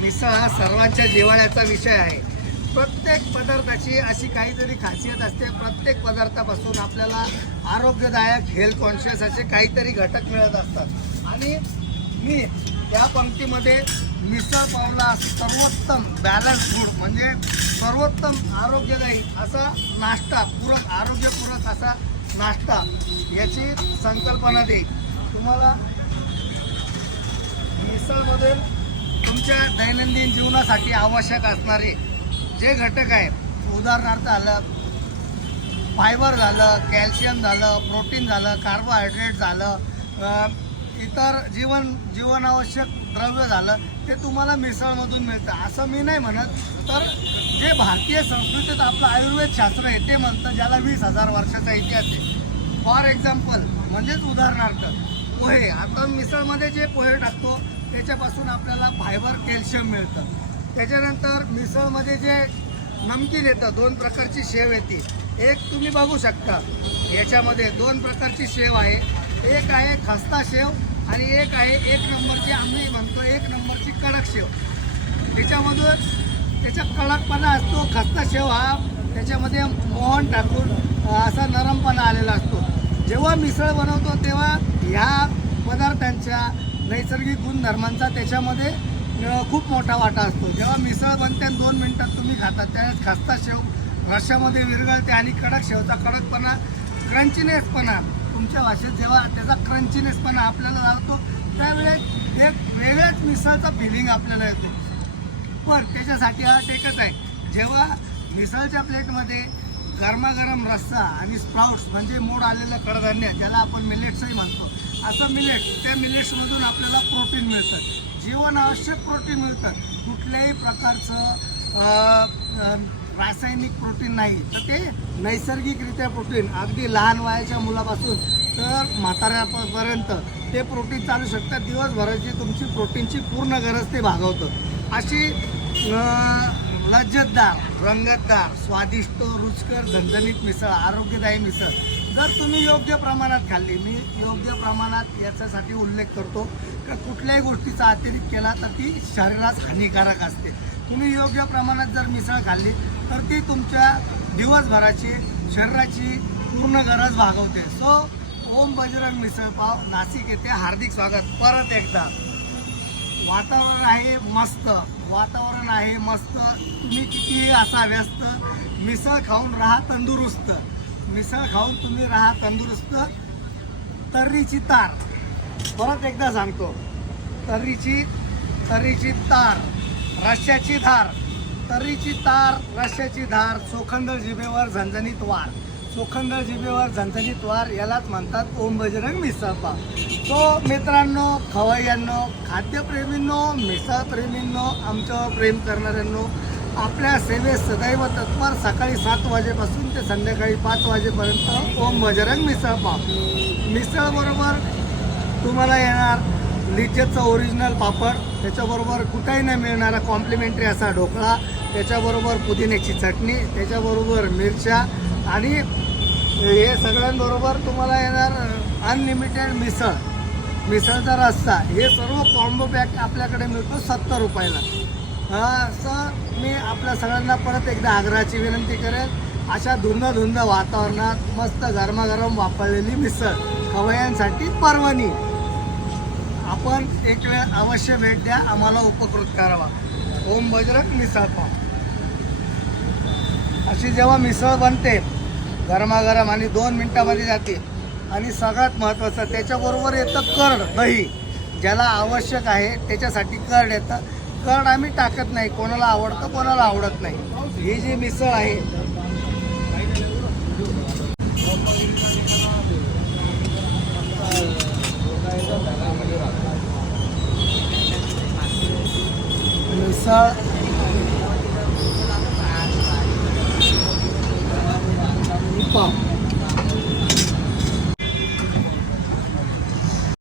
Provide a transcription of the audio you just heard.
मिसळ हा सर्वांच्या जिव्हाळ्याचा विषय आहे. प्रत्येक पदार्थाची अशी काहीतरी खासियत असते. प्रत्येक पदार्थापासून आपल्याला आरोग्यदायक, हेल्थ कॉन्शियस असे काहीतरी घटक मिळत असतात. आणि मी त्या पंक्तीमध्ये मिसळ पावला सर्वोत्तम बॅलन्स फूड म्हणजे सर्वोत्तम आरोग्यदायी असा नाश्ता, आरोग्यपूरक असा नाश्ता याची संकल्पना देईल तुम्हाला. मिसळमध्ये तुमच्या दैनंदिन जीवनासाठी आवश्यक असणारे जे घटक आहेत, उदाहरणार्थ आलं फायबर झालं, कॅल्शियम झालं, प्रोटीन झालं, कार्बोहायड्रेट झालं, इतर जीवनावश्यक द्रव्य झालं, ते तुम्हाला मिसळमधून मिळतं असं मी नाही म्हणत. तर जे भारतीय संस्कृतीत आपलं आयुर्वेद शास्त्र आहे ते म्हणतं, ज्याला 20,000 वर्षाचा इतिहास आहे. फॉर एक्झाम्पल म्हणजेच उदाहरणार्थ पोहे. आता मिसळमध्ये जे पोहे टाकतो त्याच्यापासून आपल्याला फायबर, कॅल्शियम मिळतं. त्याच्यानंतर मिसळमध्ये जे नमकीन येतं, 2 प्रकारची शेव येते. एक तुम्ही बघू शकता याच्यामध्ये 2 प्रकारची शेव आहे. एक आहे खस्ता शेव आणि एक आहे 1 नंबरची, आम्ही म्हणतो 1 नंबरची कडक शेव. त्याच्यामधून त्याचा कडकपणा असतो. खस्ता शेव हा त्याच्यामध्ये मोहन टाकून असा नरमपणा आलेला असतो. जेव्हा मिसळ बनवतो तेव्हा ह्या पदार्थांच्या नैसर्गिक गुणधर्मांचा त्याच्यामध्ये खूप मोठा वाटा असतो. जेव्हा मिसळ बनते आणि 2 मिनटात तुम्ही खाता त्यावेळेस खस्ता शेव रश्श्यामध्ये विरघळते आणि कडक शेवचा कडकपणा, क्रंचीनेसपणा, तुमच्या भाषेत जेव्हा त्याचा क्रंचीनेसपणा आपल्याला जातो त्यावेळेस एक वेगळ्याच मिसळचा फिलिंग आपल्याला येतो. पण त्याच्यासाठी हा टेकच आहे, जेव्हा मिसळच्या प्लेटमध्ये गरमागरम रस्सा आणि स्प्राउट्स म्हणजे मोड आलेलं कडधान्य, ज्याला आपण मिलेट्सही म्हणतो, असं त्या मिलेट्समधून आपल्याला प्रोटीन मिळतं, जीवनावश्यक प्रोटीन मिळतं. कुठल्याही प्रकारचं रासायनिक प्रोटीन नाही, तर ते नैसर्गिकरित्या प्रोटीन अगदी लहान वयाच्या मुलापासून तर म्हाताऱ्यापर्यंत ते प्रोटीन चालू शकतात. दिवसभराची तुमची प्रोटीनची पूर्ण गरज ते भागवतं. अशी लज्जतदार, रंगतदार, स्वादिष्ट, रुचकर, झणझणीत मिसळ, आरोग्यदायी मिसळ जर तुम्ही योग्य प्रमाणात खाल्ली, मी योग्य प्रमाणात याच्यासाठी उल्लेख करतो की कुठल्याही गोष्टीचा अतिरेक केला तर ती शरीरास हानिकारक असते. तुम्ही योग्य प्रमाणात जर मिसळ खाल्ली तर ती तुमच्या दिवसभराची शरीराची पूर्ण गरज भागवते. सो ओम बजरंग मिसळ पाव, नाशिक येथे हार्दिक स्वागत. परत एकदा वातावरण आहे मस्त. तुम्ही कितीही असा व्यस्त, मिसळ खाऊन राहा तंदुरुस्त. मिसळ खाऊन तुम्ही राहा तंदुरुस्त. तर्रीची तार, परत एकदा सांगतो, तर्रीची तार, रश्श्याची धार, तर्रीची तार, रश्श्याची धार, चोखंदळ जिभेवर झणझणीत वार. चोखंदळ जिभेवर झणझणीत वार यालाच म्हणतात ओम बजरंग मिसळ पाव. सो मित्रांनो, खवय्यांनो, खाद्यप्रेमींनो, मिसळप्रेमींनो, आमच्यावर प्रेम करणाऱ्यांनो, आपल्या सेवेत सदैव तत्पर. सकाळी 7 वाजेपासून ते संध्याकाळी 5 वाजेपर्यंत ओम बजरंग मिसळ पाव. मिसळबरोबर तुम्हाला येणार लिज्जतचा ओरिजिनल पापड, त्याच्याबरोबर कुठेही न मिळणारा कॉम्प्लिमेंटरी असा ढोकळा, त्याच्याबरोबर पुदिन्याची चटणी, त्याच्याबरोबर मिरच्या आणि हे सगळ्यांबरोबर तुम्हाला येणार अनलिमिटेड मिसळचा रस्सा. हे सर्व कॉम्बो पॅक आपल्याकडे मिळतो 70 रुपयाला. असं मी आपल्या सगळ्यांना परत एकदा आग्रहाची विनंती करेल, अशा धुंद वातावरणात मस्त गरमागरम वापरलेली मिसळ खवय्यांसाठी पर्वणी. आपण एक वेळ अवश्य भेट द्या, आम्हाला उपकृत करावा. ओम बजरंग मिसळ पाव. अशी जेव्हा मिसळ बनते गरमागरम आणि 2 मिनटामध्ये जाते, आणि सगळ्यात महत्त्वाचं त्याच्याबरोबर येतं कर्ड, दही, ज्याला आवश्यक आहे त्याच्यासाठी कर्ड येतं. कर्ड आम्ही टाकत नाही, कोणाला आवडतं कोणाला आवडत नाही. ही जी मिसळ आहे मिसळ पाव